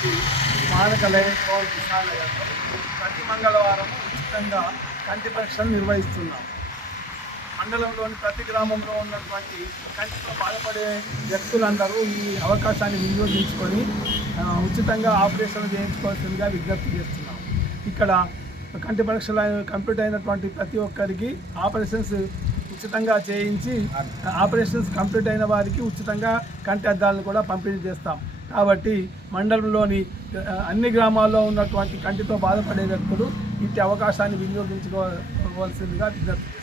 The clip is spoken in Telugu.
ఉన్నటువంటి మానక లయన్స్ పవర్ విశాలయంలో ప్రతి మంగళవారం ఉచితంగా కంటి పరీక్షలు నిర్వహిస్తున్నాం. మండలంలోని ప్రతి గ్రామంలో ఉన్నటువంటి కంటితో బాధపడే వ్యక్తులందరూ ఈ అవకాశాన్ని వినియోగించుకొని ఉచితంగా ఆపరేషన్ చేయించుకోవాల్సిందిగా విజ్ఞప్తి చేస్తున్నాం. ఇక్కడ కంటి పరీక్షలు కంప్లీట్ అయినటువంటి ప్రతి ఒక్కరికి ఆపరేషన్స్ ఉచితంగా చేయించి ఆపరేషన్స్ కంప్లీట్ అయిన వారికి ఉచితంగా కంటి అద్దాలను కూడా పంపిణీ చేస్తాం. కాబట్టి మండలంలోని అన్ని గ్రామాల్లో ఉన్నటువంటి కంటితో బాధపడే వ్యక్తులు ఇట్టి అవకాశాన్ని వినియోగించుకోవాల్సిందిగా విజ్ఞప్తి.